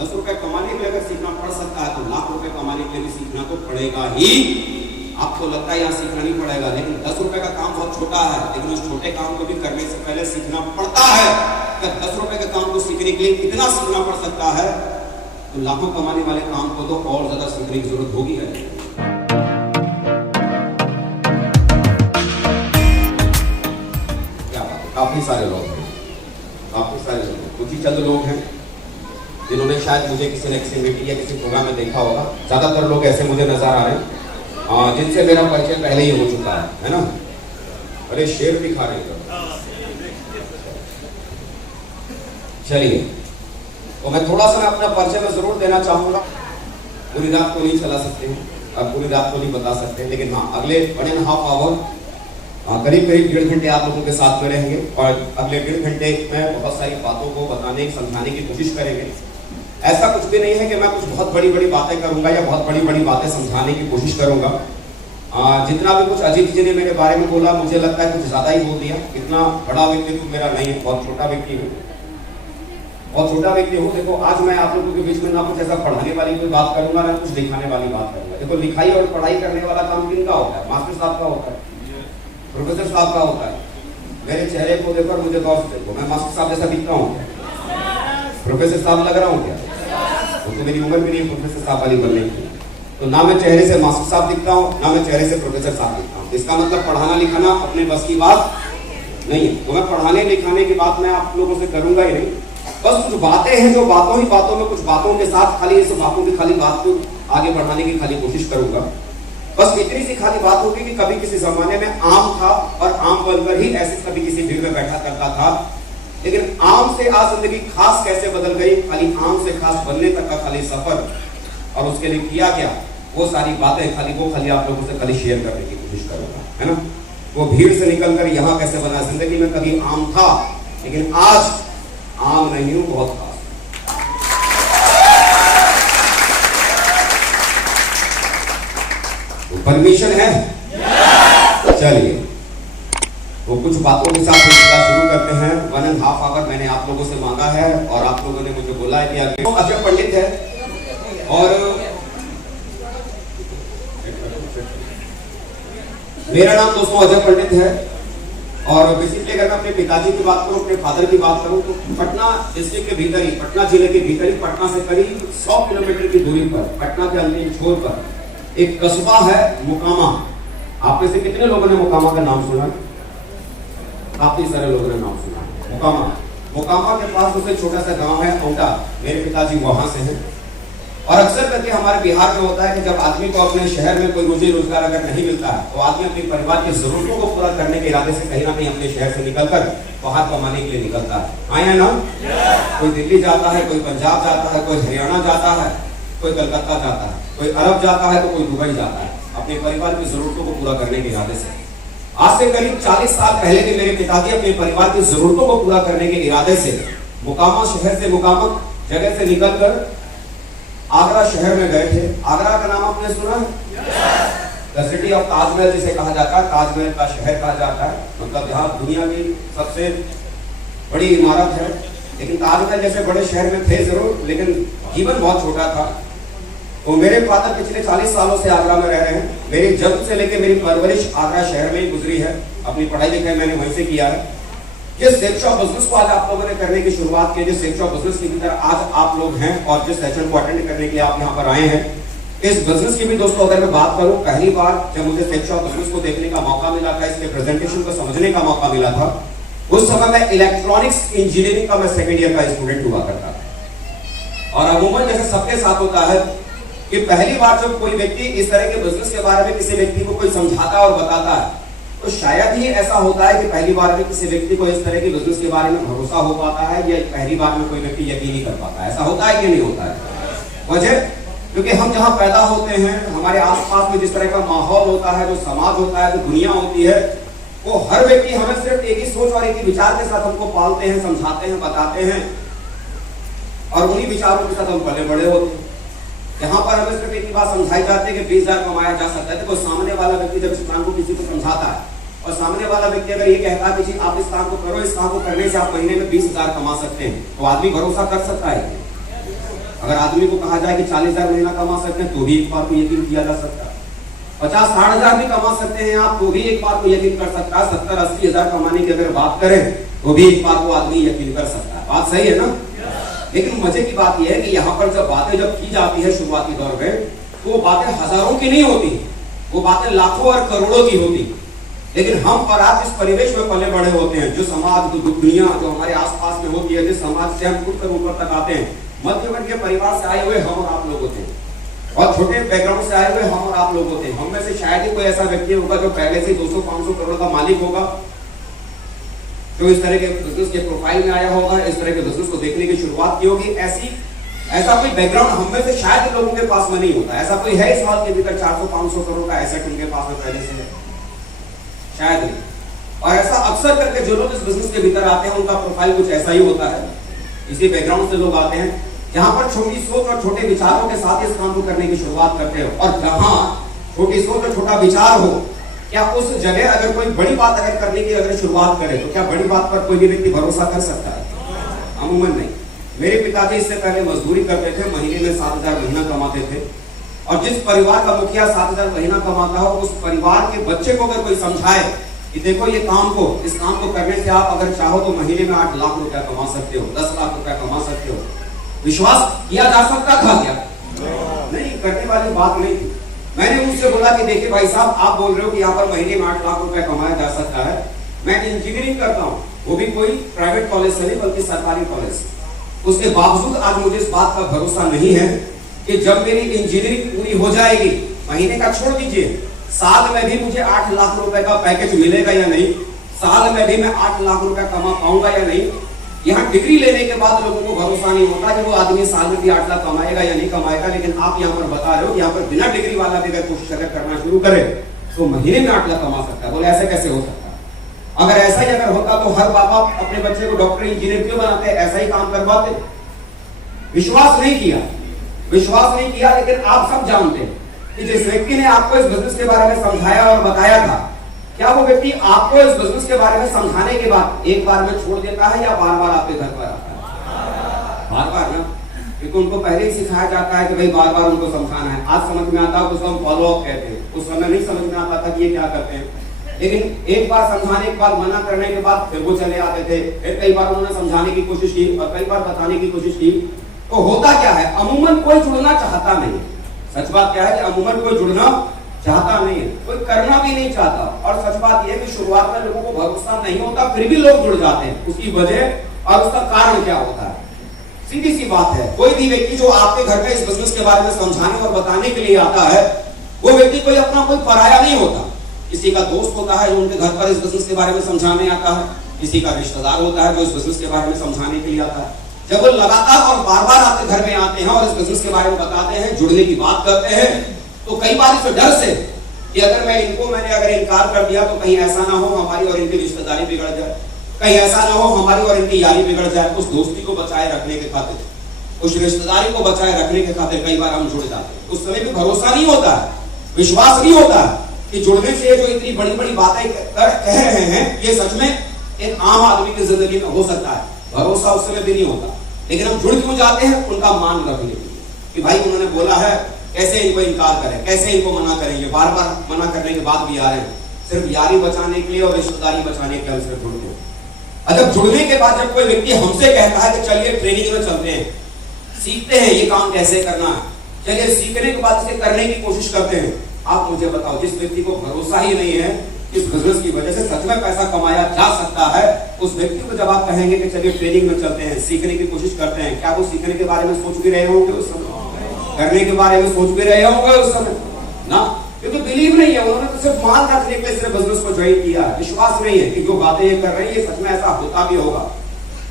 ₹10 कमाने के लिए अगर सीखना पड़ सकता है तो ₹1,00,000 कमाने के लिए भी सीखना तो पड़ेगा ही। आपको लगता है यहाँ सीखना नहीं पड़ेगा, लेकिन ₹10 का काम बहुत छोटा है, लेकिन उस छोटे काम को भी करने से पहले सीखना पड़ता है। अगर ₹10 के काम को सीखने के लिए इतना सीखना पड़ सकता है तो लाखों कमाने वाले काम को तो और ज्यादा सीखने की जरूरत होगी है। क्या बात है, काफी सारे लोग हैं, कुछ ही चंद लोग हैं जिन्होंने शायद मुझे किसी न किसी मीटिंग या किसी प्रोग्राम में देखा होगा। ज्यादातर लोग ऐसे मुझे नजर आ रहे हैं जिनसे मेरा परिचय पहले ही हो चुका है ना। अरे शेर भी खा रहे हैं। चलिए, तो मैं थोड़ा सा अपना परिचय में जरूर देना चाहूंगा। पूरी रात को नहीं चला सकते हैं, अब पूरी रात को नहीं बता सकते, लेकिन हाँ अगले 1.5 आवर करीब 1.5 घंटे आप लोगों के साथ में रहेंगे और अगले 1.5 घंटे में बहुत सारी बातों को बताने समझाने की कोशिश करेंगे। ऐसा कुछ भी नहीं है कि मैं कुछ बहुत बड़ी बड़ी बातें करूंगा या बहुत बड़ी बड़ी बातें समझाने की कोशिश करूंगा। जितना भी कुछ अजीत जी ने मेरे बारे में बोला, मुझे लगता है कुछ ज्यादा ही बोल दिया। इतना बड़ा व्यक्तित्व मेरा नहीं है, बहुत छोटा व्यक्ति हूँ, बहुत छोटा व्यक्ति हूँ। देखो, आज मैं आप लोगों के बीच में ना कुछ ऐसा पढ़ाने वाली कोई बात करूंगा, ना कुछ दिखाने वाली बात करूंगा। देखो, लिखाई और पढ़ाई करने वाला काम किनका होता है? मास्टर साहब का होता है, प्रोफेसर साहब का होता है। मेरे चेहरे को देखो और मुझे गौर से देखो, मैं मास्टर साहब जैसा दिखता हूँ, प्रोफेसर साहब लग रहा हूँ क्या? तो मेरी उम्र भी नहीं प्रोफेसर साहब वाली बनने की। तो ना मैं चेहरे से मास्टर साहब दिखता हूँ, ना मैं चेहरे से प्रोफेसर साहब दिखता हूँ। इसका मतलब पढ़ाना लिखाना अपने बस की बात नहीं है। तो मैं पढ़ाने लिखाने की बात मैं आप लोगों से करूंगा ही नहीं। बस कुछ बातें हैं जो बातों ही बातों में, कुछ बातों के साथ खाली इस बातों की खाली बात को आगे बढ़ाने की खाली कोशिश करूंगा। बस इतनी सी खाली बात होगी कि कभी किसी जमाने में आम था और आम बनकर ही ऐसे कभी किसी भीड़ में बैठा करता था, लेकिन आम से आज जिंदगी खास कैसे बदल गई, खाली आम से खास बनने तक का खाली सफर, और उसके लिए किया क्या, वो सारी बातें खाली आप लोगों से खाली शेयर करने की कोशिश करूंगा, है ना। वो भीड़ से निकलकर यहाँ कैसे बना, जिंदगी में कभी आम था लेकिन आज आम नहीं हूं, बहुत खास। तो परमिशन है? चलिए, वो कुछ बातों के साथ शुरू करते हैं। 1.5 आवर मैंने आप लोगों से मांगा है और आप लोगों ने मुझे बोला है कि अजय पंडित है और मेरा नाम दोस्तों अजय पंडित है। और बेसिकली अगर मैं अपने पिताजी की बात करूं, अपने फादर की बात करूं, तो पटना डिस्ट्रिक्ट के भीतर ही, पटना जिले के भीतर ही, पटना से करीब 100 किलोमीटर की दूरी पर, पटना के अंतिम छोर पर एक कस्बा है मुकामा। आप में से कितने लोगों ने मुकामा का नाम सुना? काफी सारे लोगों ने नाम सुना। मुकामा के पास उससे छोटा सा गांव है औंटा, मेरे पिताजी वहां से हैं। और अक्सर करके हमारे बिहार में होता है कि जब आदमी को अपने शहर में कोई रोजी रोजगार अगर नहीं मिलता है तो आदमी अपने परिवार की जरूरतों को पूरा करने के इरादे से कहीं ना कहीं अपने शहर से निकलकर बाहर कमाने के लिए निकलता है। आए हैं ना? कोई दिल्ली जाता है, कोई पंजाब जाता है, कोई हरियाणा जाता है, कोई कलकत्ता जाता है, कोई अरब जाता है, तो कोई दुबई जाता है, अपने परिवार की जरूरतों को पूरा करने के इरादे से। आज से करीब 40 साल पहले भी मेरे पिताजी अपने परिवार की जरूरतों को पूरा करने के इरादे से मुकामा शहर से, मुकामा जगह से निकलकर आगरा शहर में गए थे। आगरा का नाम आपने सुना है? द सिटी ऑफ ताजमहल जिसे कहा जाता है, ताजमहल का शहर कहा जाता है। मतलब यहाँ दुनिया की सबसे बड़ी इमारत है। लेकिन ताजमहल जैसे बड़े शहर में थे जरूर, लेकिन जीवन बहुत छोटा था। तो मेरे फादर पिछले 40 सालों से आगरा में रह रहे हैं। मेरी जन्म से लेकर मेरी परवरिश आगरा शहर में ही गुजरी है। अपनी पढ़ाई लिखाई मैंने वहीं से किया है। जिस सेक्शन ऑफ बिजनेस को आज आप लोगों ने करने की शुरुआत की, जिस सेक्शन ऑफ बिजनेस की भीतर आज आप लोग हैं और जिस सेशन को अटेंड करने के लिए आप यहाँ पर आए हैं, इस बिजनेस की भी दोस्तों अगर मैं बात करूं, पहली बार जब मुझे सेक्शन ऑफ बिजनेस को देखने का मौका मिला था, इसके प्रेजेंटेशन को समझने का मौका मिला था, उस समय मैं इलेक्ट्रॉनिक्स इंजीनियरिंग का मैं सेकेंड ईयर का स्टूडेंट हुआ करता था। और अमूमन जैसे सबके साथ होता है कि पहली बार जब कोई व्यक्ति इस तरह के बिजनेस के बारे में किसी व्यक्ति को कोई समझाता और बताता है, तो शायद ही ऐसा होता है कि पहली बार में किसी व्यक्ति को इस तरह के बिजनेस के बारे में भरोसा हो पाता है या पहली बार में कोई व्यक्ति यकीन नहीं कर पाता है। ऐसा होता है कि नहीं होता है? वजह क्योंकि हम जहां पैदा होते हैं, हमारे आसपास में जिस तरह का माहौल होता है, जो समाज होता है, जो दुनिया होती है, वो हर व्यक्ति हमें सिर्फ एक ही सोच और एक ही विचार के साथ हमको पालते हैं, समझाते हैं, बताते हैं, और उन्हीं विचारों के साथ हम पले बड़े होते हैं। यहाँ पर हमें सिर्फ एक ही बात समझाई जाती है कि 20,000 कमाया जा सकता है। तो सामने वाला व्यक्ति जब इस काम को किसी को समझाता है और सामने वाला व्यक्ति अगर ये कहता है कि आप इस काम को करो, इस काम को करने से आप महीने में 20,000 कमा सकते हैं, तो आदमी भरोसा कर सकता है? अगर आदमी को कहा जाए कि 40,000 महीना कमा सकते हैं तो भी एक बार को यकीन किया जा सकता है। 50-60 हजार भी कमा सकते हैं आप तो भी एक बार को यकीन कर सकता है। 70-80 हजार कमाने की अगर बात करें तो भी एक बार को आदमी यकीन कर सकता है। बात सही है ना? लेकिन मजे की बात यह है कि यहाँ पर जब बातें की जाती है शुरुआती दौर में, तो वो बातें हजारों की नहीं होती, वो बातें लाखों और करोड़ों की होती। लेकिन हम और आप इस परिवेश में पले बड़े होते हैं, जो समाज, जो दुनिया जो हमारे आसपास में होती है, जिस समाज से हम उठकर ऊपर तक आते हैं, मध्य वर्ग के परिवार से आए हुए हम और आप लोग होते हैं, और छोटे बैकग्राउंड से आए हुए हम और आप लोग होते हैं। हम में से शायद ही कोई ऐसा व्यक्ति होगा जो पहले से 200-500 करोड़ का मालिक होगा, जो इस तरह के बिजनेस के प्रोफाइल में आया होगा, इस तरह के बिजनेस को देखने की शुरुआत की होगी। ऐसा कोई बैकग्राउंड हम में से शायद लोगों के पास में नहीं होता। ऐसा कोई है इस साल के भीतर 400-500 करोड़ का एसेट उनके पास में पहले से है? शायद नहीं। और ऐसा अक्सर करके जो लोग इस बिजनेस के भीतर आते हैं उनका प्रोफाइल कुछ ऐसा ही होता है। इसी बैकग्राउंड से लोग आते हैं जहां पर छोटी सोच और छोटे विचारों के साथ इस काम को करने की शुरुआत करते हो। और जहां छोटी सोच और छोटा विचार हो, क्या उस जगह अगर कोई बड़ी बात अगर करने की अगर शुरुआत करे तो क्या बड़ी बात पर कोई भी व्यक्ति भरोसा कर सकता है? अमूमन नहीं। मेरे पिताजी इससे पहले मजदूरी करते थे, महीने में 7,000 महीना कमाते थे, और जिस परिवार का मुखिया 7,000 महीना कमाता हो, उस परिवार के बच्चे को अगर कोई समझाए कि देखो ये इस काम को करने से आप अगर चाहो तो महीने में 8 लाख रुपया कमा सकते हो, 10 लाख रुपया कमा सकते हो, विश्वास किया जा सकता था क्या? नहीं, करने वाली बात नहीं थी। मैंने उनसे बोला कि देखिए भाई साहब, आप बोल रहे हो कि यहाँ पर महीने में 8 लाख रुपया कमाया जा सकता है, मैं इंजीनियरिंग करता हूँ, वो भी कोई प्राइवेट कॉलेज से नहीं बल्कि सरकारी कॉलेज से। उसके बावजूद आज मुझे इस बात का भरोसा नहीं है कि जब मेरी इंजीनियरिंग पूरी हो जाएगी, महीने का छोड़ दीजिए, साल में भी मुझे 8 लाख रुपए का पैकेज मिलेगा या नहीं, साल में भी मैं 8 लाख रुपए कमा पाऊंगा या नहीं। यहाँ डिग्री लेने के बाद लोगों को भरोसा नहीं होता कि वो आदमी साल में भी 8 लाख कमाएगा या नहीं कमाएगा। लेकिन आप यहाँ पर बता रहे हो कि यहाँ पर बिना डिग्री वाला भी अगर कोशिश अगर करना शुरू करे तो महीने में 8 लाख कमा सकता है। बोले ऐसे कैसे हो सकता है? अगर ऐसा ही अगर होता तो हर बाप अपने बच्चे को डॉक्टर इंजीनियर क्यों बनाते? ऐसा ही काम करवाते। विश्वास नहीं किया। लेकिन आप सब जानते हैं कि जिस व्यक्ति ने आपको इस बिजनेस के बारे में समझाया और बताया था, क्या वो व्यक्ति आपको इस बिजनेस के बारे में समझाने के बाद एक बार में छोड़ देता है या बार बार आपके घर पर आता है? बार बार ना, क्योंकि उनको पहले ही सिखाया जाता है कि भाई बार बार उनको समझाना है। आज समझ में आता है, उसको हम फॉलो अप कहते हैं। उस समय नहीं समझ में आता था कि ये क्या करते हैं, लेकिन एक बार समझाने के बाद, मना करने के बाद फिर वो चले आते थे। फिर कई बार उन्होंने समझाने की कोशिश की और कई बार बताने की कोशिश की। तो होता क्या है, अमूमन कोई जुड़ना चाहता नहीं। सच बात क्या है कि अमूमन कोई जुड़ना चाहता नहीं है, कोई करना भी नहीं चाहता। और सच बात यह है कि शुरुआत में लोगों को भरोसा नहीं होता, फिर भी लोग जुड़ जाते हैं। उसकी वजह और उसका कारण क्या होता है? सीधी सी बात है, कोई भी व्यक्ति जो आपके घर में इस बिजनेस के बारे में समझाने और बताने के लिए आता है, वो व्यक्ति कोई अपना कोई पराया नहीं होता। किसी का दोस्त होता है जो उनके घर पर इस बिजनेस के बारे में समझाने आता है, किसी का रिश्तेदार होता है जो इस बिजनेस के बारे में समझाने के लिए आता है। जब वो लगातार और बार बार आपके घर में आते हैं और इस बिजनेस के बारे में बताते हैं, जुड़ने की बात करते हैं, तो कई बार इस डर से कि अगर मैंने अगर इनकार कर दिया तो कहीं ऐसा ना हो हमारी और इनकी रिश्तेदारी बिगड़ जाए, कहीं ऐसा ना हो हमारी और इनकी यारी बिगड़ जाए, उस दोस्ती को बचाए रखने के खातिर, उस रिश्तेदारी को बचाए रखने के खातिर कई बार हम जुड़ जाते हैं। उस समय भी भरोसा नहीं होता है, विश्वास नहीं होता है कि जुड़ने से जो इतनी बड़ी बड़ी बातें कह रहे हैं ये सच में एक आम आदमी की जिंदगी में हो सकता है। भरोसा उस समय भी नहीं होता, लेकिन हम जुड़ क्यों जाते हैं? उनका मान रखने के लिए कि भाई उन्होंने बोला है, कैसे इनको इनकार करें, कैसे इनको मना करेंगे। बार बार मना करने के बाद भी आ रहे हैं, सिर्फ यारी बचाने के लिए और रिश्तेदारी बचाने के लिए सिर्फ जुड़ते हैं। जब जुड़ने के बाद जब कोई व्यक्ति हमसे कहता है कि चलिए ट्रेनिंग में चलते हैं, सीखते हैं ये काम कैसे करना है, चलिए सीखने के बाद इसे करने की कोशिश करते हैं। आप मुझे बताओ, जिस व्यक्ति को भरोसा ही नहीं है इस बिजनेस की वजह से सच में पैसा कमाया जा सकता है, उस व्यक्ति को जब आप कहेंगे कि चलिए ट्रेनिंग में चलते हैं, सीखने की कोशिश करते हैं, क्या वो सीखने के बारे में सोच भी रहे होंगे उस समय? करने के बारे में सोच भी रहे होंगे उस समय ना? क्योंकि बिलीव नहीं है, उन्होंने तो सिर्फ मान रखने के लिए सिर्फ बिजनेस को ज्वाइन किया है। विश्वास नहीं है कि जो बातें ये कर रहे हैं ये सच में ऐसा होता भी होगा।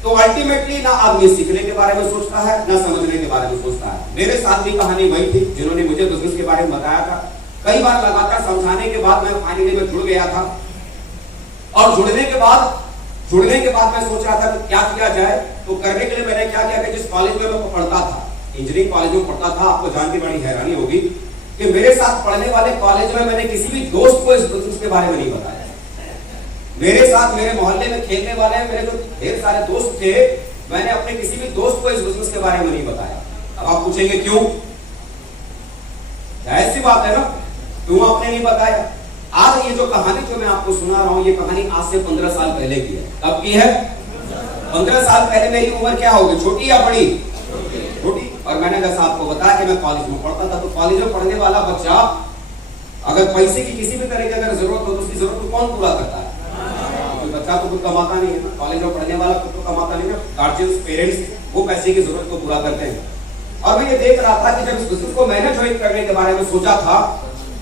तो अल्टीमेटली ना आदमी सीखने के बारे में सोचता है ना समझने के बारे में सोचता है। मेरे साथ भी कहानी वही थी, जिन्होंने मुझे बिजनेस के बारे में बताया था। कई बार लगातार समझाने के बाद मैं फाइनली में जुड़ गया था, और जुड़ने के बाद मैं सोच रहा था कि क्या किया जाए। तो करने के लिए मैंने क्या किया कि जिस कॉलेज में मैं पढ़ता था, इंजीनियरिंग कॉलेज में पढ़ता था, आपको जान के बड़ी हैरानी होगी कि मेरे साथ पढ़ने वाले कॉलेज में मैंने किसी भी दोस्त को इस बिजनेस के बारे में नहीं बताया। मेरे साथ मेरे मोहल्ले में खेलने वाले मेरे जो ढेर सारे दोस्त थे, मैंने अपने किसी भी दोस्त को इस बिजनेस के बारे में नहीं बताया। अब आप पूछेंगे क्यों? जायज सी बात है ना, क्यों आपने नहीं बताया? आज ये जो कहानी जो मैं आपको सुना रहा हूं, ये कहानी आज से 15 साल पहले की है। कब की है? 15 साल पहले मेरी उम्र क्या होगी, छोटी या बड़ी? छोटी। और मैंने जैसा आपको बताया कि मैं कॉलेज में पढ़ता था, तो कॉलेज में पढ़ने वाला बच्चा अगर पैसे की किसी भी तरह की अगर जरूरत हो तो उसकी जरूरत को कौन पूरा करता है? कोई बच्चा तो खुद कमाता नहीं है ना, कॉलेज में पढ़ने वाला खुद तो कमाता नहीं है, गार्जियंस पेरेंट्स वो पैसे की जरूरत को पूरा करते हैं। और मैं ये देख रहा था कि जब इस बिजनेस को मैंने ज्वाइन करने के बारे में सोचा था,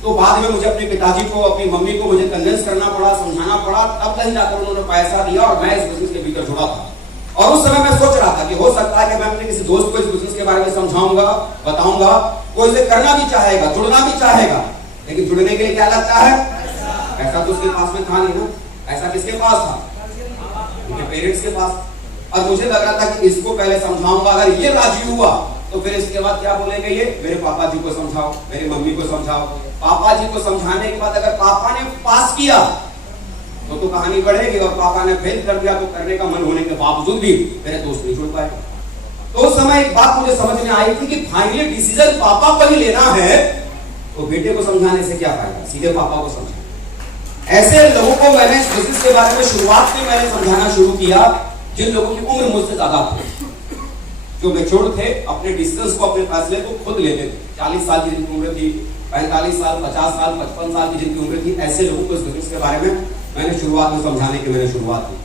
तो बाद में मुझे अपने पिताजी को, अपनी मम्मी को मुझे कन्विंस करना पड़ा, समझाना पड़ा, तब कहीं जाकर उन्होंने पैसा दिया और मैं इस बिजनेस के भीतर जुड़ा था। और उस समय मैं सोच रहा था कि हो सकता है कि मैं अपने किसी दोस्त को इस बिजनेस के बारे में समझाऊंगा, बताऊंगा, वो इसे करना भी चाहेगा, जुड़ना भी चाहेगा, लेकिन जुड़ने के लिए क्या लगता है? ऐसा तो उसके पास में था नहीं ना। ऐसा किसके पास था? उनके पेरेंट्स के पास। और मुझे लग रहा था कि इसको पहले समझाऊंगा, अगर ये राजी हुआ तो फिर इसके बाद क्या बोलेंगे, ये मेरे पापा जी को समझाओ, मेरी मम्मी को समझाओ। पापा जी को समझाने के बाद अगर पापा ने पास किया तो कहानी बढ़ेगी, और पापा ने फेल कर दिया तो करने का मन होने के बावजूद भी मेरे दोस्त नहीं जुड़ पाए। तो उस समय एक बात मुझे समझ में आई थी कि फाइनली डिसीजन पापा को ही लेना है, तो बेटे को समझाने से क्या फायदा, सीधे पापा को समझाना। ऐसे लोगों को मैंने इस बिजनेस के बारे में शुरुआत में मैंने समझाना शुरू किया जिन लोगों की उम्र मुझसे ज्यादा थी, जो मैच्योर थे, अपने डिसीजंस को, अपने फैसले को खुद लेते थे। 40 साल की जिनकी उम्र थी, 45 साल, 50 साल, 55 साल की जिनकी उम्र थी, ऐसे लोगों को इस बिजनेस के बारे में मैंने शुरुआत में समझाने की मैंने शुरुआत की।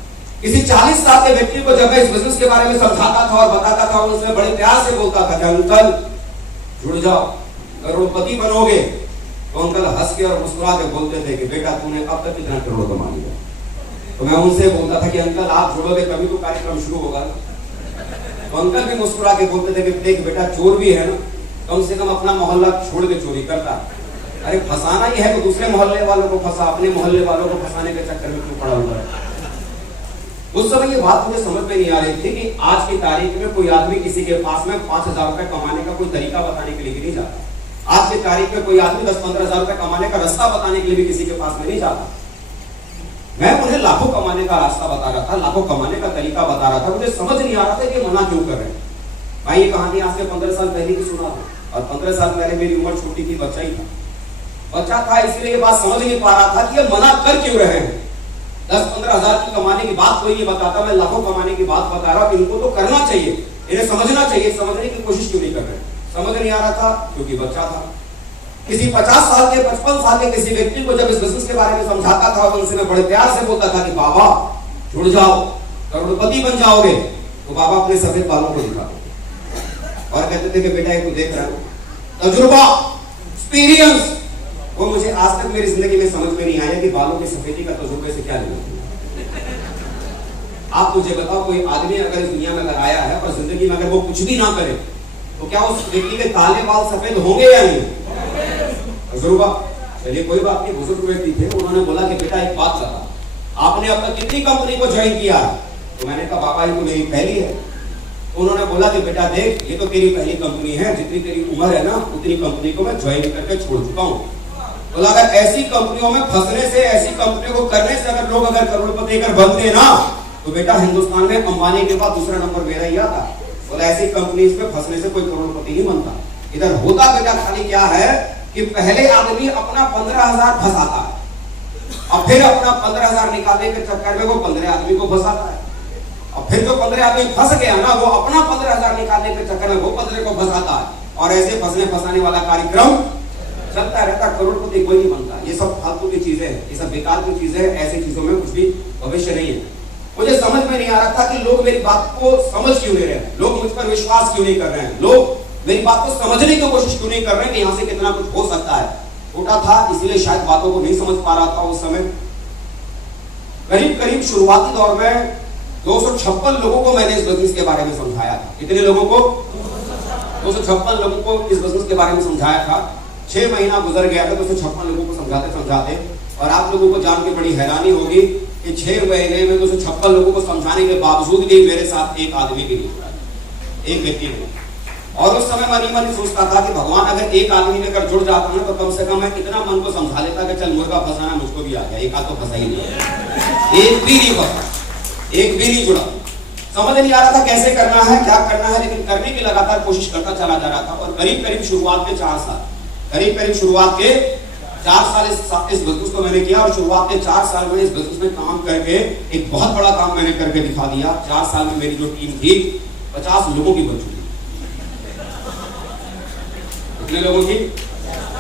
किसी 40 साल के व्यक्ति को जब मैं इस बिजनेस के बारे में समझाता था और बताता था, उसमें बड़े प्यार से बोलता था कि अंकल जुड़ जाओ, करोड़पति बनोगे, तो अंकल हंस के और मुस्कुरा के बोलते थे कि बेटा तूने अब तक कितना करोड़ कमा लिया। तो मैं उनसे बोलता था कि अंकल आप जुड़ोगे तभी तो कार्यक्रम शुरू होगा। तो अंकल भी मुस्कुरा के बोलते थे कि देख बेटा चोर भी है ना, कम से कम अपना मोहल्ला छोड़ के चोरी करता। अरे फंसाना ही है तो दूसरे मोहल्ले वालों को फंसा, अपने मोहल्ले वालों को फंसाने के चक्कर में क्यों पड़ा हुआ है? उस समय ये बात मुझे समझ में नहीं आ रही थी कि आज की तारीख में कोई आदमी किसी के पास में 5,000 रुपए कमाने का कोई तरीका बताने के लिए भी नहीं जाता। आज की तारीख में कोई आदमी 10-15 हजार रुपए कमाने का रास्ता बताने के लिए भी किसी के पास में नहीं जाता। मैं उन्हें लाखों कमाने का रास्ता बता रहा था, लाखों कमाने का तरीका बता रहा था। मुझे समझ नहीं आ रहा था कि मना क्यों कर रहे हैं। मैं ये कहानी आज से 15 साल पहले की सुना था, और 15 साल पहले मेरी उम्र छोटी थी, बच्चा ही था। बच्चा था इसलिए ये बात समझ नहीं पा रहा था कि ये मना कर क्यों रहे हैं। 10-15 हजार की कमाने की बात कोई नहीं बताता, मैं लाखों कमाने की बात बता रहा हूं। इनको तो करना चाहिए, इन्हें समझना चाहिए, समझने की कोशिश क्यों नहीं कर रहे? समझ नहीं आ रहा था क्योंकि बच्चा था। किसी 50 साल के, 55 साल के किसी व्यक्ति को जब इस बिजनेस के बारे में समझाता था, उनसे मैं बड़े प्यार से बोलता था कि बाबा जुड़ जाओ, करोड़पति बन जाओगे, तो बाबा अपने सफेद बालों को दिखाते और कहते थे कि बेटा ये तू देख रहा है, तजुर्बा, एक्सपीरियंस। वो मुझे आज तक मेरी जिंदगी में समझ में नहीं आया कि बालों की सफेदी का तजुर्बे से क्या लेना। आप मुझे बताओ, कोई आदमी अगर इस दुनिया में अगर आया है और जिंदगी में अगर वो कुछ भी ना करे, तो क्या उस व्यक्ति के काले बाल सफेद होंगे या नहीं? तजुर्बा। चलिए कोई बात नहीं, बुजुर्ग व्यक्ति थे, उन्होंने बोला कि बेटा एक बात बता, आपने अब तक कितनी कंपनी को ज्वाइन किया? तो मैंने कहा बाबा ये तो मेरी पहली है। उन्होंने बोला कि बेटा देख, ये तो तेरी पहली कंपनी है, जितनी तेरी उम्र है ना उतनी कंपनी को मैं ज्वाइन करके छोड़ चुका हूँ। बोला अगर ऐसी कंपनियों में फंसने से, ऐसी कंपनियों को करने से अगर लोग अगर करोड़पति अगर बनते ना, तो बेटा हिंदुस्तान में अंबानी के बाद दूसरा नंबर मेरा ही आता। बोला ऐसी कंपनी में फंसने से कोई करोड़पति नहीं बनता। इधर होता बेटा खाली क्या है कि पहले आदमी अपना 15,000 फंसाता है और फिर अपना 15,000 निकालने के चक्कर में वो 15 आदमी को फंसाता है, और फिर जो 15 आदमी फंस गया ना, वो अपना 15,000 निकालने के चक्कर में वो 15 को फंसाता है, और ऐसे फंसने फंसाने वाला कार्यक्रम चलता रहता। करोड़पति कोई नहीं बनता। ये सब फालतू की चीजें, ये सब बेकार की चीजें, ऐसी चीजों में कुछ भी भविष्य नहीं है। मुझे समझ में नहीं आ रहा था कि लोग मेरी बात को समझ क्यों नहीं रहे हैं, लोग मुझ पर विश्वास क्यों नहीं कर रहे हैं, लोग मेरी बात को समझने की कोशिश क्यों नहीं कर रहे हैं कि यहाँ से कितना कुछ हो सकता है। छोटा था इसलिए शायद बातों को नहीं समझ पा रहा था उस समय। करीब करीब शुरुआती दौर में 256 लोगों को मैंने इस बिजनेस के बारे में समझाया था। कितने लोगों को? 256 लोगों को इस बिजनेस के बारे में समझाया था। 6 महीना गुजर गया था 256 लोगों को समझाते समझाते, और आप लोगों को जान के बड़ी हैरानी होगी कि 6 महीने में 256 लोगों को समझाने के बावजूद भी मेरे साथ एक आदमी भी नहीं जुड़ा, एक व्यक्ति नहीं। और उस समय मन ही मन सोचता था कि भगवान अगर एक आदमी में अगर जुड़ जाता ना, तो कम से कम मैं इतना मन को समझा लेता कि चल मुर्गा फंसाना मुझको भी आ गया, एक आध तो फंसा ही नहीं, एक भी नहीं फंसा, एक भी नहीं जुड़ा। समझ नहीं आ रहा था कैसे करना है, क्या करना है, लेकिन करने की लगातार कोशिश करता चला जा रहा था। और करीब करीब शुरुआत के 4 साल, करीब करीब शुरुआत के 4 साल इस बिजनेस को मैंने किया। और शुरुआत के 4 साल में इस बिजनेस में काम करके एक बहुत बड़ा काम मैंने करके दिखा दिया। 4 साल में मेरी जो टीम थी 50 लोगों की बन चुकी। कितने लोगों की?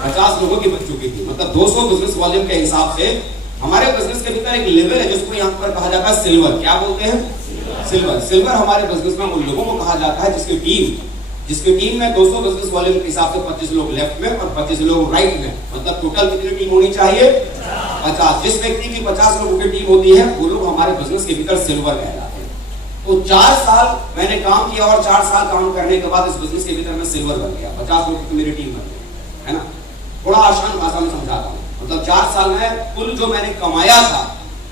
50 लोगों की बन चुकी थी। मतलब 200 बिजनेस वॉल्यूम के हिसाब से हमारे बिजनेस के भीतर एक लेवल है जिसको यहाँ पर कहा जाता है सिल्वर। क्या बोलते हैं? सिल्वर। सिल्वर हमारे बिजनेस में उन लोगों को कहा जाता है जिसकी टीम में 200 बिजनेस वॉल्यूम के हिसाब से 25 लोग लेफ्ट में और 25 लोग राइट में, मतलब टोटल कितनी टीम होनी चाहिए? 50। जिस व्यक्ति की 50 लोगों की टीम होती है वो लोग हमारे बिजनेस के भीतर सिल्वर कहलाते हैं। तो 4 साल मैंने काम किया और 4 साल काम करने के बाद इस बिजनेस के भीतर मैं सिल्वर बन गया। 50 लोगों की मेरी टीम बन गई, है ना। थोड़ा आसान भाषा में समझाता हूँ। मतलब 4 साल में कुल जो मैंने कमाया था,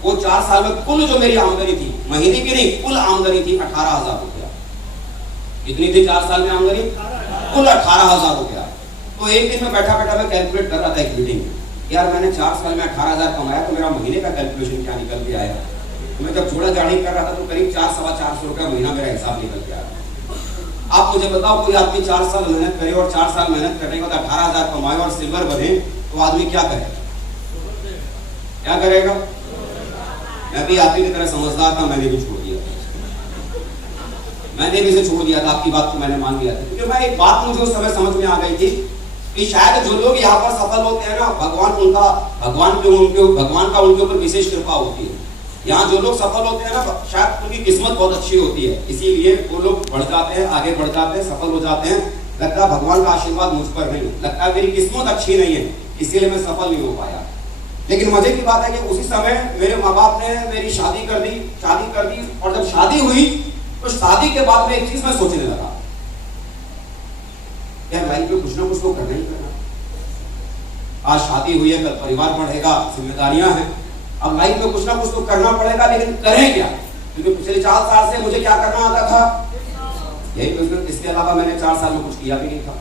वो 4 साल में कुल जो मेरी आमदनी थी, महीने की नहीं, कुल आमदनी थी 18,000 रुपया। कितनी थी 4 साल में आमदनी? कुल 18,000 रुपया। तो एक दिन में बैठा बैठा मैं कैलकुलेट कर रहा था एक मीटिंग में, यार मैंने 4 साल में 18,000 कमाया तो मेरा महीने का कैलकुलेशन क्या निकल के आया। तो मैं जब जोड़ा जाड़ी कर रहा था तो करीब 400-450 रुपया महीना मेरा हिसाब निकल के आया। आप मुझे बताओ, कोई आदमी 4 साल मेहनत करे और 4 साल मेहनत करने के बाद 18,000 कमाए और सिल्वर बने तो आदमी क्या करेगा? क्या करेगा? मैं भी आपकी तरह समझदार था, मैंने भी छोड़ दिया था। मैंने भी इसे छोड़ दिया था, आपकी बात को मैंने मान लिया था। क्योंकि मैं एक बात मुझे उस समय समझ में आ गई थी कि शायद जो लोग यहाँ पर सफल होते हैं ना, भगवान का उनके ऊपर विशेष कृपा होती है। यहाँ जो लोग सफल होते हैं ना, शायद उनकी किस्मत बहुत अच्छी होती है, इसीलिए वो लोग बढ़ जाते हैं, आगे बढ़ जाते हैं, सफल हो जाते हैं। लगता है भगवान का आशीर्वाद मुझ पर नहीं, लगता है मेरी किस्मत अच्छी नहीं है, इसीलिए मैं सफल नहीं हो पाया। लेकिन मजे की बात है कि उसी समय मेरे माँ बाप ने मेरी शादी कर दी। और जब शादी हुई तो शादी के बाद में एक चीज मैं सोचने लगा, यार लाइफ में कुछ ना कुछ तो करना ही करना। आज शादी हुई है, कल परिवार बढ़ेगा, जिम्मेदारियां हैं, अब लाइफ में कुछ ना कुछ तो करना पड़ेगा, लेकिन करें क्या? क्योंकि पिछले 4 साल से मुझे क्या करना आता था? यही बिजनेस। इसके अलावा मैंने 4 साल में कुछ किया भी नहीं था,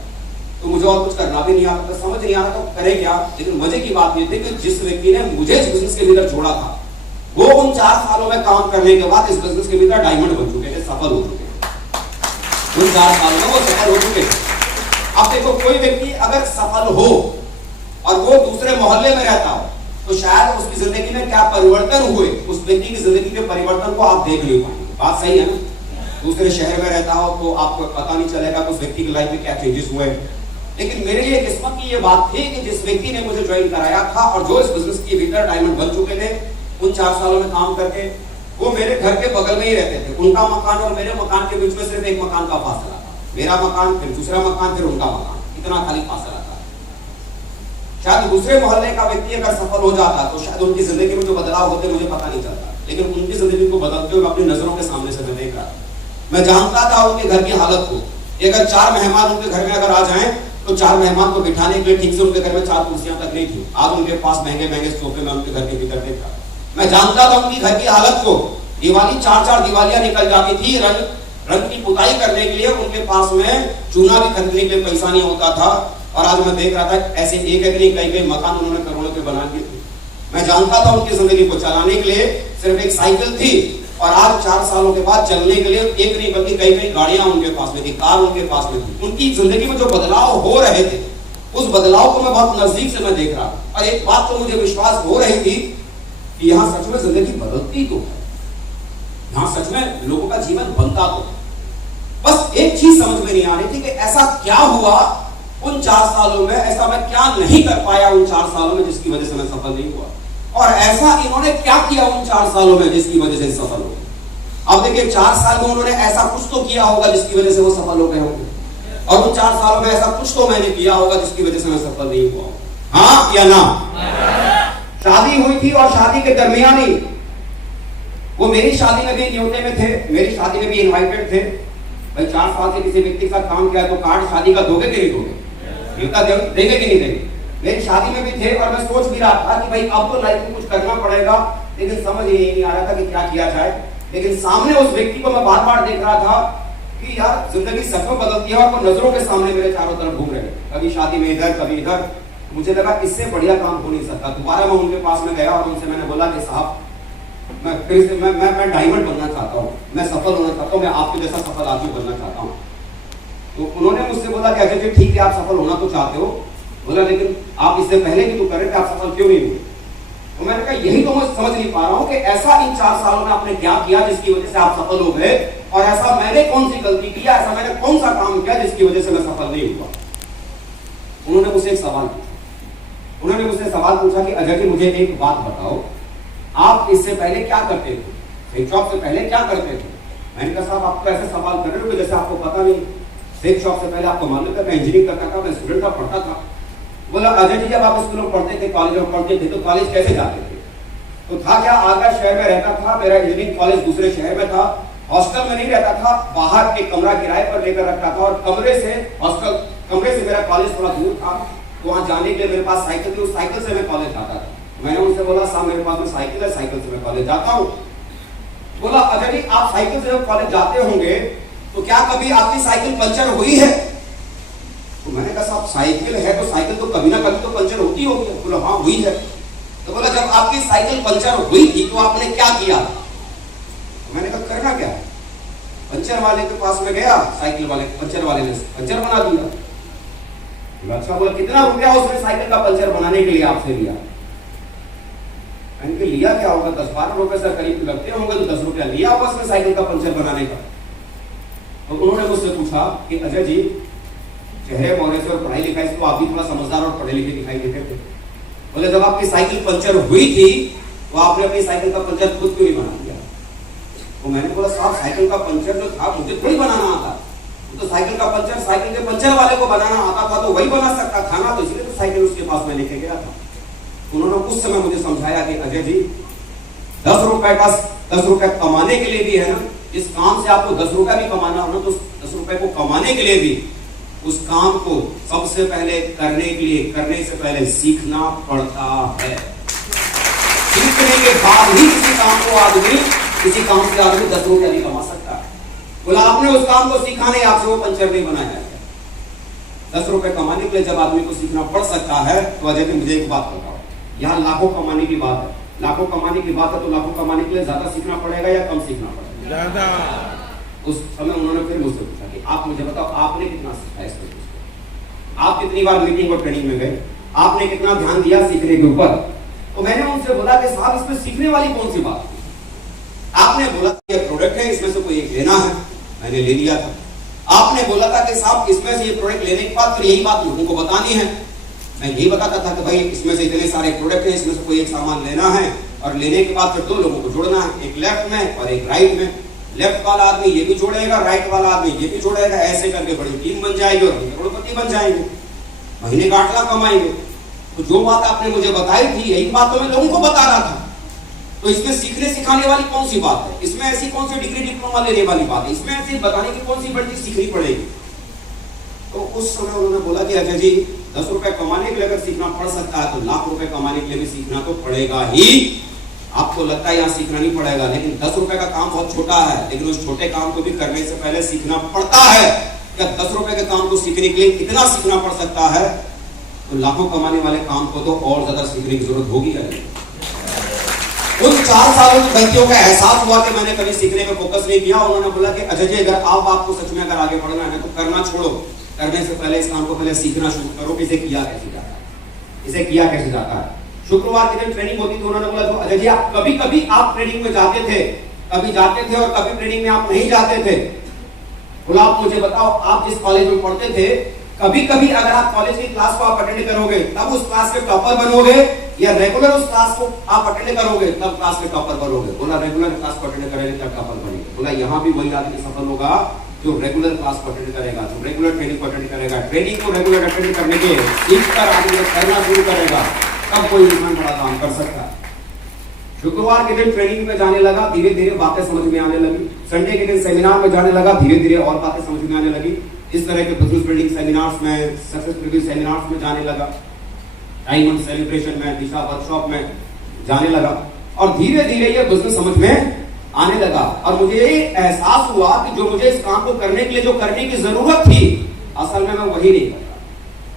तो मुझे और कुछ करना भी नहीं आता था, समझ नहीं आ रहा था करें क्या। लेकिन मजे की बात ये थी कि जिस व्यक्ति ने मुझे इस बिजनेस के भीतर छोड़ा था, वो उन 4 सालों में काम करने के बाद इस बिजनेस के भीतर डायमंड बन चुके थे, सफल हो चुके थे। उन 4 सालों में वो सफल हो चुके थे। अब देखो, कोई व्यक्ति अगर सफल हो और वो दूसरे मोहल्ले में रहता हो तो शायद उसकी जिंदगी में क्या परिवर्तन हुए, उस व्यक्ति की जिंदगी के परिवर्तन को आप देख नहीं पाएंगे। बात सही है ना? दूसरे शहर में रहता हो तो आपको पता नहीं चलेगा उस व्यक्ति की लाइफ में क्या चेंजेस हुए। लेकिन मेरे लिए किस्मत की ये बात थी कि जिस व्यक्ति ने मुझे ज्वाइन कराया था और जो इस बिजनेस के भीतर डायमंड बन चुके थे, उन 4 सालों में काम करके, वो मेरे घर के बगल में ही रहते थे। उनका मकान और मेरे मकान के बीच में सिर्फ एक मकान का फासला था। मेरा मकान, फिर दूसरा मकान, फिर उनका मकान, इतना खाली फासला था। शायद दूसरे मोहल्ले का व्यक्ति अगर सफल हो जाता तो शायद उनकी जिंदगी में जो बदलाव होते मुझे पता नहीं चलता, लेकिन उनकी जिंदगी को बदलते हुए अपनी नजरों के सामने से मैं देख रहा। मैं जानता था उनके घर की हालत को। अगर 4 मेहमान उनके घर में अगर आ जाएं तो 4 मेहमान को बिठाने के लिए ठीक से उनके घर में 4 कुर्सियां तक नहीं थी। आज उनके पास महंगे महंगे सोफे में उनके घर के भीतर देखा। मैं जानता था उनकी घर की हालत को। दिवाली 4-4 दिवालियां निकल जाती थी, रंग की पुताई करने के लिए उनके पास में चूना भी खरीदने के लिए पैसा नहीं होता था। और आज मैं देख रहा था ऐसे एक नहीं कई मकान उन्होंने करोड़ों के बना दिए थे। मैं जानता था उनकी जिंदगी को चलाने के लिए सिर्फ एक साइकिल थी, और आज 4 सालों के बाद चलने के लिए एक नहीं बल्कि कई गाड़ियां उनके पास में थी, कार उनके पास में थी। उनकी जिंदगी में जो बदलाव हो रहे थे, उस बदलाव को मैं बहुत नजदीक से मैं देख रहा था। और एक बात तो मुझे विश्वास हो रही थी कि यहाँ सच में जिंदगी बदलती तो है, यहाँ सच में लोगों का जीवन बनता तो है। बस एक चीज समझ में नहीं आ रही थी कि ऐसा क्या हुआ उन 4 सालों में, ऐसा मैं क्या नहीं कर पाया उन 4 सालों में जिसकी वजह से मैं सफल नहीं हुआ, और ऐसा इन्होंने क्या किया उन 4 सालों में जिसकी वजह से सफल हो गए। अब देखिए 4 साल में उन्होंने ऐसा कुछ तो किया होगा जिसकी वजह से वो सफल हो गए होंगे, और उन 4 सालों में ऐसा कुछ तो मैंने किया होगा जिसकी वजह से मैं सफल नहीं हुआ। हाँ या ना? शादी हुई थी और शादी के दरमियान ही वो मेरी शादी में भी न्योते में थे, मेरी शादी में भी इन्वाइटेड थे। भाई 4 साल से किसी व्यक्ति के साथ काम किया तो कार्ड शादी का दोगे कि नहीं दोगे? देंगे कि नहीं देंगे? मेरी शादी में भी थे और मैं सोच भी रहा था कि भाई अब तो लाइफ में कुछ करना पड़ेगा, लेकिन समझ ही नहीं आ रहा था कि क्या किया जाए। लेकिन सामने उस व्यक्ति को मैं बार बार देख रहा था कि यार जिंदगी सच में बदलती है, और वो नजरों के सामने मेरे चारों तरफ घूम रहे, कभी शादी में इधर कभी इधर। मुझे लगा इससे बढ़िया काम हो नहीं सकता। दोबारा मैं उनके पास में गया और उनसे मैंने बोला कि साहब मैं डायमंड बनना चाहता हूँ, मैं सफल होना चाहता हूँ, मैं आपके जैसा सफल आदमी बनना चाहता हूँ। तो उन्होंने मुझसे बोला कि अजय जी ठीक है, आप सफल होना तो चाहते हो, बोला लेकिन आप इससे पहले भी तो कर रहे थे, आप सफल क्यों नहीं हुए? तो मैंने कहा यही तो मैं समझ नहीं पा रहा हूँ कि ऐसा इन 4 सालों में आपने क्या किया जिसकी वजह से आप सफल हो गए, और ऐसा मैंने कौन सी गलती किया, ऐसा मैंने कौन सा काम किया जिसकी वजह से मैं सफल नहीं हुआ। उन्होंने मुझसे एक सवाल पूछा, उन्होंने मुझसे सवाल पूछा कि अजय जी मुझे एक बात बताओ, आप इससे पहले क्या करते थे, एक जॉब से पहले क्या करते थे? मैंने कहा साहब आप तो ऐसे सवाल कर रहे हो जैसे आपको पता नहीं। एक जॉब से पहले आपको मालूम था, मैं इंजीनियरिंग करता था, मैं स्टूडेंट था, पढ़ता था। बोला अजय जी जब आप स्कूल में पढ़ते थे, कॉलेज में पढ़ते थे, तो कॉलेज कैसे जाते थे? तो था क्या, आगरा शहर में रहता था, मेरा इंजीनियरिंग कॉलेज दूसरे शहर में था, हॉस्टल में नहीं रहता था, बाहर एक कमरा किराए पर लेकर रखता था, और कमरे से मेरा कॉलेज थोड़ा दूर था, तो वहां जाने के लिए मेरे पास साइकिल थी, उस साइकिल से मैं कॉलेज जाता था। मैंने उनसे बोला साहब मेरे पास में साइकिल है, साइकिल से मैं कॉलेज जाता हूँ। बोला अजय जी आप साइकिल से जब कॉलेज जाते होंगे तो क्या कभी आपकी साइकिल पंचर हुई है? तो मैंने कहा साहब साइकिल है तो साइकिल तो कभी ना कभी तो पंचर होती होगी। बोला हाँ हुई है। तो बोला जब आपकी साइकिल पंचर हुई थी तो आपने क्या किया? तो मैंने कहा करना क्या, पंचर वाले के पास में गया, साइकिल वाले पंचर वाले ने पंचर बना दिया। अच्छा बोला कितना रुपया उसने साइकिल का पंचर बनाने के लिए आपसे लिया? मैंने लिया क्या होगा, 10-12 रुपए से करीब लगते होंगे, तो 10 रुपया लिया होगा उसने साइकिल का पंचर बनाने का। तो उन्होंने मुझसे पूछा कि अजय जी चेहरे मोहरे से और पढ़ाई लिखाई से तो आप भी थोड़ा समझदार और पढ़े लिखे दिखाई देते थे। बोले जब आपकी साइकिल पंचर हुई थी तो आपने अपनी साइकिल का पंचर खुद क्यों नहीं बना दिया? तो मैंने बोला साहब साइकिल का पंचर जो था मुझे थोड़ी बनाना आता, तो साइकिल का पंचर साइकिल के पंचर वाले को बनाना आता था तो वही बना सकता था ना, तो इसलिए तो साइकिल उसके पास में लेके गया था। उन्होंने उस समय मुझे समझाया कि अजय जी 10 रुपए कमाने के लिए भी है ना, इस काम से आपको 10 रुपए भी कमाना हो ना, तो 10 रुपए को कमाने के लिए भी उस काम को सबसे पहले करने से पहले सीखना पड़ता है। सीखने के बाद ही किसी काम से आदमी 10 रुपया नहीं कमा सकता। बोला आपने उस काम को सीखा नहीं, आपसे वो पंचर नहीं बनाया गया। 10 रुपए कमाने के लिए जब आदमी को सीखना पड़ सकता है तो अजय जी मुझे एक बात बताओ, यहाँ लाखों कमाने की बात है, लाखों कमाने की बात है, तो लाखों कमाने के लिए ज्यादा सीखना पड़ेगा या कम सीखना पड़ेगा? ज्यादा। उस समय उन्होंने फिर मुझसे पूछा कि आप मुझे बताओ आपने कितना सीखा इस चीज को, आप कितनी बार मीटिंग और ट्रेनिंग में गए, आपने कितना ध्यान दिया सीखने के ऊपर? तो मैंने उनसे बोला कि साहब इसमें सीखने वाली कौन सी बात? आपने बोला ये प्रोडक्ट है, इसमें से कोई एक लेना है, मैंने ले लिया था। आपने बोला था कि साहब इसमें से ये प्रोडक्ट लेने के बाद फिर यही बात लोगों को बतानी है, मैं यही बताता था कि भाई इसमें से इतने सारे प्रोडक्ट हैं, इसमें से कोई एक सामान लेना है, और लेने के बाद फिर 2 लोगों को जोड़ना है, एक लेफ्ट में और एक राइट में। लेफ्ट वाला आदमी ये भी जोड़ेगा, राइट वाला आदमी ये भी जोड़ेगा, ऐसे करके बड़ी टीम बन जाएगी और करोड़पति बन जाएंगे, महीने का 8 लाख कमाएंगे। तो जो बात आपने मुझे बताई थी यही बात तो मैं लोगों को बता रहा था। तो इसमें सीखने सिखाने वाली कौन सी बात है? इसमें ऐसी कौन सी डिग्री डिप्लोमा लेने वाली बात है? इसमें ऐसी बताने की कौन सी बड़ी चीज सीखनी पड़ेगी? तो उस समय उन्होंने बोला कि अजय जी 10 रुपए कमाने के लिए अगर सीखना पड़ सकता है तो लाख रुपए कमाने के लिए भी सीखना तो पड़ेगा ही। आपको लगता है यहाँ सीखना नहीं पड़ेगा, लेकिन 10 रुपए का काम बहुत छोटा है, लेकिन उस छोटे काम को भी करने से पहले सीखना पड़ता है। क्या 10 रुपए के काम को सीखने के लिए इतना सीखना पड़ सकता है, तो लाखों कमाने वाले काम को तो और ज्यादा सीखने की जरूरत होगी। उन 4 सालों की गलतियों का एहसास हुआ कि मैंने कभी सीखने में फोकस नहीं किया। उन्होंने बोला कि अजय जी अगर आपको सच में अगर आगे बढ़ना है तो करना छोड़ो, करने से पहले इस काम को पहले सीखना शुरू करो कि इसे किया कैसे जाता है, इसे किया कैसे जाता है। शुक्रवार के दिन ट्रेनिंग होती थी, उन्होंने बोला तो अजय जी आप कभी आप ट्रेनिंग में जाते थे, कभी जाते थे और कभी ट्रेनिंग में आप नहीं जाते थे। बोला आप मुझे बताओ आप जिस कॉलेज में पढ़ते थे, कभी अगर आप कॉलेज की क्लास को आप अटेंड करोगे तब उस क्लास के टॉपर बनोगे, या रेगुलर उस क्लास को आप अटेंड करोगे तब क्लास के टॉपर बनोगे? बोला रेगुलर क्लास को अटेंड करेंगे तब टॉपर बनेंगे। बोला यहाँ भी वही आदमी सफल होगा जो रेगुलर क्लास को अटेंड करेगा, जो रेगुलर ट्रेनिंग को अटेंड करेगा। ट्रेनिंग को रेगुलर अटेंड करने के सीखकर आदमी करना शुरू करेगा तब कोई इंसान बड़ा काम कर सकता है। शुक्रवार के दिन ट्रेनिंग में जाने लगा, धीरे धीरे बातें समझ में आने लगी। संडे के दिन सेमिनार में जाने लगा, धीरे धीरे और बातें समझ में आने लगी। इस तरह के बिजनेस बिल्डिंग सेमिनार्स में, सक्सेस बिल्डिंग सेमिनार्स में जाने लगा, डायमंड सेलिब्रेशन में, दिशा वर्कशॉप में जाने लगा, और धीरे धीरे ये बिजनेस समझ में आने लगा। और मुझे एहसास हुआ कि जो मुझे इस काम को करने के लिए जो करने की जरूरत थी, असल में मैं वही नहीं कर रहा,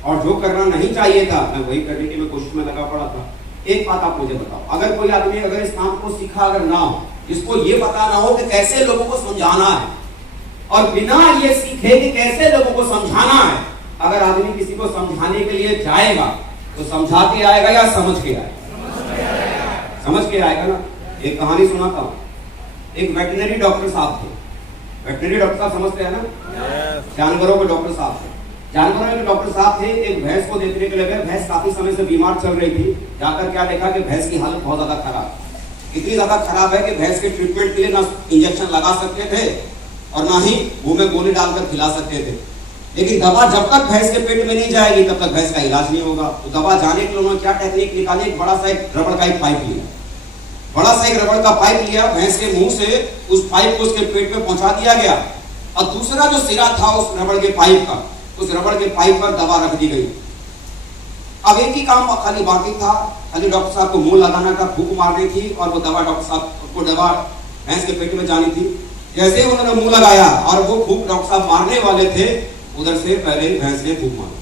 और जो करना नहीं चाहिए था मैं वही करने की मैं कोशिश में लगा पड़ा था। एक बात आप मुझे बताओ, अगर कोई आदमी अगर इस काम को सीखा अगर ना हो, इसको ये पता ना हो कि कैसे लोगों को समझाना है, और बिना ये सीखे कि कैसे लोगों को समझाना है, अगर आदमी किसी को समझाने के लिए जाएगा तो समझा के आएगा या समझ के आएगा? समझ के आएगा ना। एक कहानी सुनाता हूं। एक वेटनरी डॉक्टर साहब थे। वेटनरी डॉक्टर साहब समझते हैं ना, जानवरों के डॉक्टर साहब थे। जानवरों के डॉक्टर साहब थे, एक भैंस को देखने के लिए गए। भैंस काफी समय से बीमार चल रही थी। जाकर क्या देखा कि भैंस की हालत बहुत ज्यादा खराब, इतनी ज्यादा खराब है कि भैंस के ट्रीटमेंट के लिए ना इंजेक्शन लगा सकते थे और ना ही मुंह में गोली डालकर खिला सकते थे। लेकिन दवा जब तक भैंस के पेट में नहीं जाएगी तब तक भैंस का इलाज नहीं होगा। तो दवा जाने के लिए उन्होंने क्या टेक्निक निकाली, एक बड़ा सा एक रबड़ का एक पाइप लिया। बड़ा सा एक रबड़ का पाइप लिया, भैंस के मुंह से उस पाइप को उसके पेट में पहुंचा दिया गया, और दूसरा जो सिरा था उस रबड़ के पाइप का, उस रबड़ के पाइप पर दवा रख दी गई। अब एक ही काम खाली बाकी था, खाली डॉक्टर साहब को मुंह लगाना का, फूंक मारनी थी, और वो दवा डॉक्टर साहब को दवा भैंस के पेट में जानी थी। जैसे ही उन्होंने मुंह लगाया और वो फूंक डॉक्टर साहब मारने वाले थे, उधर से पहले भैंस ने फूंक मारी।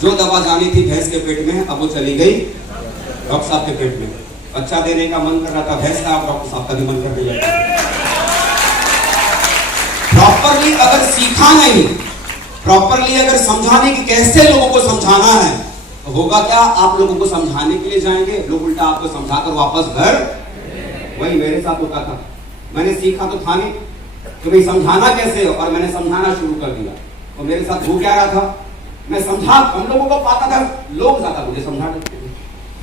जो दवा जानी थी भैंस के पेट में, अब वो चली गई डॉक्टर साहब के पेट में। बच्चा देने का मन कर रहा था भैंस का, अब डॉक्टर साहब का भी मन करने लगा। प्रॉपरली अगर सीखा नहीं, प्रॉपरली अगर समझाने की कैसे लोगों को समझाना है, तो होगा क्या, आप लोगों को समझाने के लिए जाएंगे, लोग उल्टा आपको समझाकर वापस घर। वही मेरे साथ होता था। मैंने सीखा तो था नहीं कि भाई समझाना कैसे हो, और मैंने समझाना शुरू कर दिया। तो मेरे साथ हो क्या रहा था, मैं समझा, हम लोगों को पाता था, लोग ज्यादा मुझे समझा देते थे।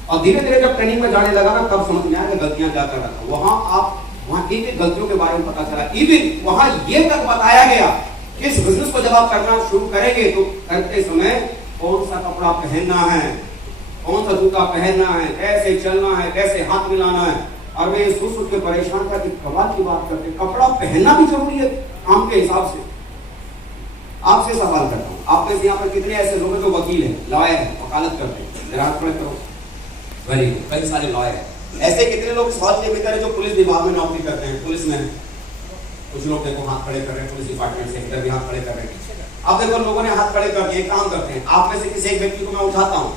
और धीरे धीरे जब ट्रेनिंग में जाने लगा ना, तब समझ में आया गलतियां क्या कर रहा था। वहां एक गलतियों के बारे में पता चला। इवन वहां ये तक बताया गया कि इस बिजनेस को जब आप करना शुरू करेंगे तो करते समय कौन सा कपड़ा पहनना है, कौन सा जूता पहनना है, कैसे चलना है, कैसे हाथ मिलाना है। और मैं सोच के परेशान था कि कमाल की बात करते, कपड़ा पहनना भी जरूरी है काम के हिसाब से। आपसे सवाल करता हूँ, आप में से यहाँ पर कितने ऐसे लोग हैं जो वकील हैं, लॉयर हैं, वकालत करते हैं? जरा हाथ खड़े करो। वेरी गुड, कई सारे लॉयर हैं। ऐसे कितने लोग सवाल के भीतर है जो पुलिस विभाग में नौकरी करते हैं, पुलिस में? कुछ लोग देखो हाथ खड़े कर रहे हैं, पुलिस डिपार्टमेंट से इधर भी हाथ खड़े कर रहे हैं। अब देखो लोगों ने हाथ खड़े कर दिए, काम करते हैं। आप में से किसी एक व्यक्ति को मैं उठाता हूँ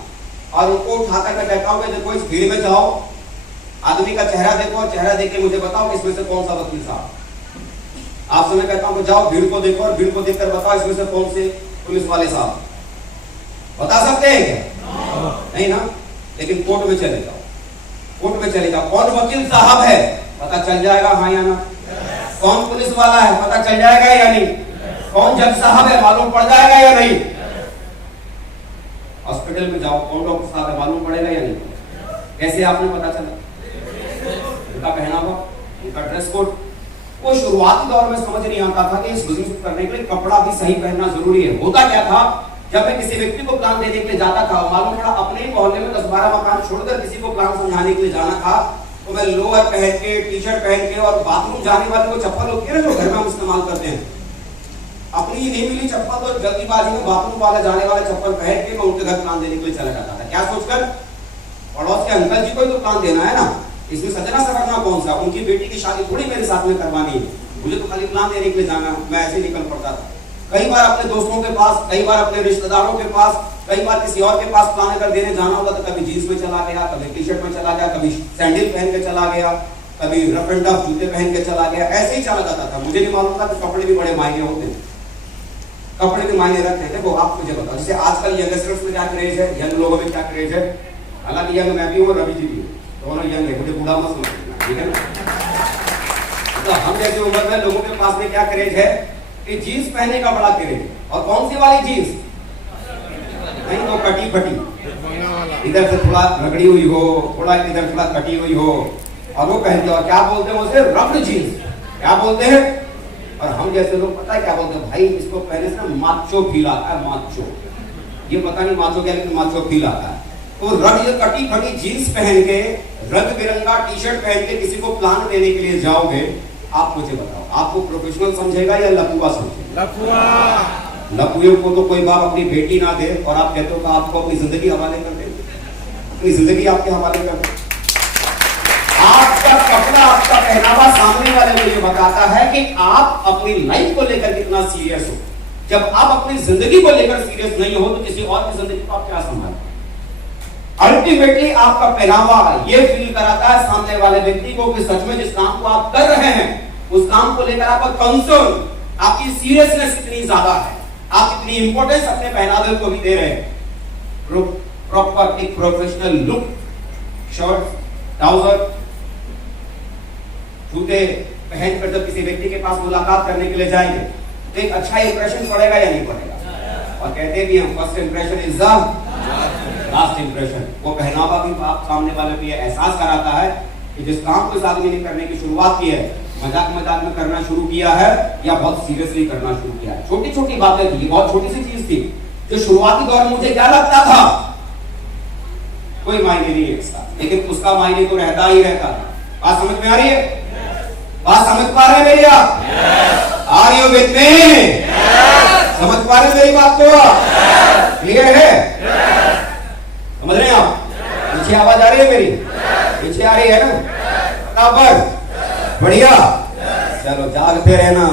और उनको उठाकर मैं कहता हूँ कि देखो इस भीड़ में जाओ, आदमी का चेहरा देखो और चेहरा देख के मुझे बताओ इसमें से कौन सा वकील साहब। आपसे मैं कहता हूँ कि जाओ भीड़ को देखो और भीड़ को देखकर बताओ इसमें से कौन से पुलिस वाले साहब। बता सकते हैं क्या? नहीं ना। लेकिन कोर्ट में चले जाओ, कोर्ट में चले जाओ, कौन वकील साहब है पता चल जाएगा, हाँ या ना। कौन पुलिस वाला है पता चल जाएगा या नहीं। कौन जज साहब है मालूम पड़ जाएगा या नहीं। हॉस्पिटल में जाओ, कौन डॉक्टर साहब है मालूम पड़ेगा या नहीं। कैसे आपने पता चला? उनका पहनावा, उनका ड्रेस कोड। वो शुरुआती दौर में समझ नहीं आता था कि इस बिजनेस को करने के लिए कपड़ा भी सही पहनना जरूरी है। होता क्या था, जब मैं किसी व्यक्ति को प्लान देने के लिए जाता था, मालूम पड़ा अपने ही मोहल्ले में 10-12 मकान छोड़कर किसी को प्लान समझाने के लिए जाना था, तो मैं लोअर पहन के, टी-शर्ट पहन के, और बाथरूम जाने वाली वो चप्पल होती है ना जो घर में हम इस्तेमाल करते हैं, अपनी नहीं मिली चप्पल तो जल्दीबाजी में बाथरूम वाला जाने वाला चप्पल पहन के मैं उनके घर प्लान देने के लिए चला जाता था। क्या सोचकर, पड़ोस के अंकल जी को ही तो प्लान देना है ना, इसमें सजना सवरना कौन सा, उनकी बेटी की शादी थोड़ी मेरे साथ में करवानी है, मुझे तो खाली प्लान देने के लिए जाना। मैं ऐसे निकल पड़ता था, कई बार अपने दोस्तों के पास, कई बार अपने रिश्तेदारों के पास, कई बार किसी और के पास प्लान अगर देने जाना होगा तो कभी जींस में चला गया, कभी टी-शर्ट में चला गया, कभी सैंडल पहन के चला गया, कभी रफ एंड टफ जूते पहन के चला गया, ऐसे ही चला जाता था। मुझे नहीं मालूम था कि कपड़े भी बड़े मायने होते हैं, कपड़े भी मायने रखते हैं। देखो आप मुझे बताओ, जैसे आजकल यंगस्टर्स में क्या क्रेज है, यंग लोगों में क्या क्रेज है। हालांकि यंग मैं भी हूँ, रवि जी भी हूँ, दोनों यंग है, मुझे बूढ़ा मत समझना, ठीक है ना। तो हम जैसे उम्र में लोगों के पास में क्या क्रेज है कि जीन्स पहनने का बड़ा क्रेज है। और कौन सी वाली जीन्स, नहीं तो कटी फटी, इधर से थोड़ा रगड़ी हुई हो, थोड़ा इधर थोड़ा कटी हुई हो, और वो पहनते हो। क्या बोलते हैं उसे, रग्ड जीन्स, क्या बोलते हैं। और हम जैसे लोग पता है क्या बोलते हैं, भाई इसको पहले से ना माचो फील आता है, माचो, ये पता नहीं माचो क्या, लेकिन माचो फील आता है। तो रग कटी फटी जीन्स पहन के, रंग बिरंगा टी-शर्ट पहन के किसी को प्लान देने के लिए जाओगे, आप मुझे बताओ आपको प्रोफेशनल समझेगा या लपुआ समझेगा? लपुआ। लपुए को तो कोई बाप अपनी बेटी ना दे, और आप कहते हो कि आपको अपनी जिंदगी हवाले कर दे, अपनी जिंदगी आपके हवाले कर दे। आपका कपड़ा, आपका पहनावा सामने वाले को ये बताता है कि आप अपनी लाइफ को लेकर कितना सीरियस हो। जब आप अपनी जिंदगी को लेकर सीरियस नहीं हो तो किसी और की जिंदगी को आप क्या संभालें। अल्टीमेटली आपका पहनावा ये फील कराता है सामने वाले व्यक्ति को कि सच में जिस काम को आप कर रहे हैं उस काम को लेकर आपका कंसर्न, आपकी सीरियसनेस कितनी ज्यादा है, आप कितनी इंपॉर्टेंस अपने पहनावे को भी दे रहे हैं। प्रॉपर एक प्रोफेशनल लुक, शर्ट, ट्राउजर, जूते पहनकर जब किसी व्यक्ति के पास मुलाकात करने के लिए जाएंगे तो एक अच्छा इंप्रेशन पड़ेगा या नहीं पड़ेगा। और कहते भी हम first impression is the last impression. वो पहनावा भी आप सामने वाले को ये एहसास कराता है कि जिस काम को इस आदमी ने करने की शुरुआत की है, मजाक मजाक में करना शुरू किया है या बहुत सीरियसली करना शुरू किया है। छोटी छोटी बातें थी, बहुत छोटी सी चीज थी जो शुरुआती दौर में मुझे क्या लगता था कोई मायने नहीं है इसका, लेकिन उसका मायने तो रहता ही रहता था। बात समझ में आ रही है? बात समझ पा रहे हैं मेरी? आप आ रही हो बेटने? समझ पा रहे मेरी बात को? क्लियर है? समझ रहे हैं आप? पीछे आवाज आ रही है मेरी? पीछे आ रही है ना? बराबर, बढ़िया। चलो जागते रहना,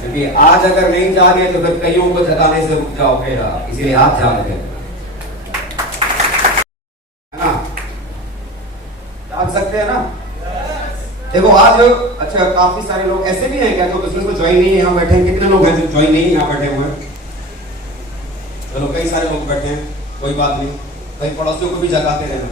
क्योंकि आज अगर नहीं जागे तो फिर कईयों को जगाने से रुक जाओगे, इसीलिए आज जागते है ना? जाग सकते हैं ना? देखो आज अच्छा काफी सारे लोग ऐसे भी हैं क्या जो बिजनेस में ज्वाइन नहीं है, यहाँ बैठे हैं? कितने लोग हैं जो ज्वाइन नहीं है यहाँ बैठे हुए हैं? चलो कई सारे लोग बैठे हैं, कोई बात नहीं, कई पड़ोसियों को भी जगाते रहना।